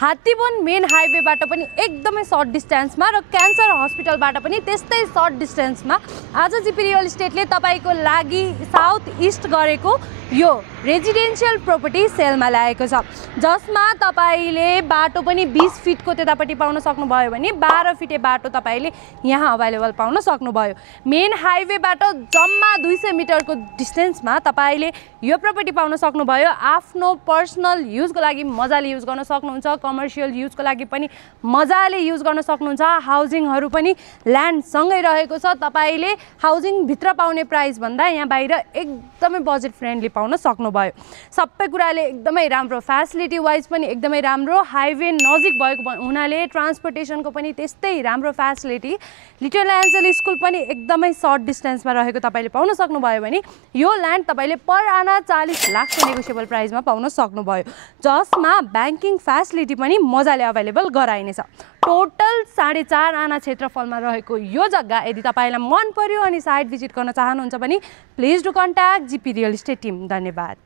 Hattiban main हाइवेबाट पनि एकदमै short डिस्टेन्समा र क्यान्सर हस्पिटलबाट पनि त्यस्तै सर्ट डिस्टेन्समा आज जिपी रियल इस्टेटले तपाईको लागि साउथ इस्ट गरेको यो रेजिडेन्शियल प्रपर्टी सेलमा ल्याएको छ, जसमा तपाईले बाटो पनि 20 फिटको त्यतापट्टि पाउन सक्नुभयो भने 12 फिटे बाटो तपाईले यहाँ अवेलेबल पाउन सक्नुभयो। मेन हाइवेबाट जम्मा 200 मिटरको डिस्टेन्समा तपाईले यो प्रपर्टी पाउन सक्नुभयो। आफ्नो पर्सनल युजको लागि मजाले युज गर्न सक्नुहुन्छ, कमर्सियल युजको लागि पनि मजाले युज गर्न सक्नुहुन्छ। हाउसिङहरू पनि ल्यान्ड सँगै रहेको छ। तपाईले हाउसिङ भित्र पाउने प्राइस भन्दा यहाँ बाहिर एकदमै बजेट फ्रेन्डली पाउन सक्नुभयो। सबै कुराले एकदमै राम्रो, फ्यासिलिटी वाइज पनि एकदमै राम्रो, हाइवे नजिक भएको हुनाले ट्रान्सपोर्टेसनको पनि त्यस्तै राम्रो फ्यासिलिटी, लिटल एन्जल स्कुल पनि एकदमै सर्ट डिस्टेन्समा रहेको तपाईले पाउन सक्नुभयो भने यो ल्यान्ड तपाईले पर आना 40 लाखको नेगोसिएबल प्राइसमा पाउन सक्नुभयो, जसमा ब्याङ्किङ फ्यासिलिटी पनि मजाले अवेलेबल गराइनेछ। टोटल 4.5 आना क्षेत्रफलमा रहेको यो जग्गा यदि तपाईलाई मन पर्यो अनि साइट भिजिट गर्न चाहनुहुन्छ भने please do contact GP real estate team. धन्यवाद।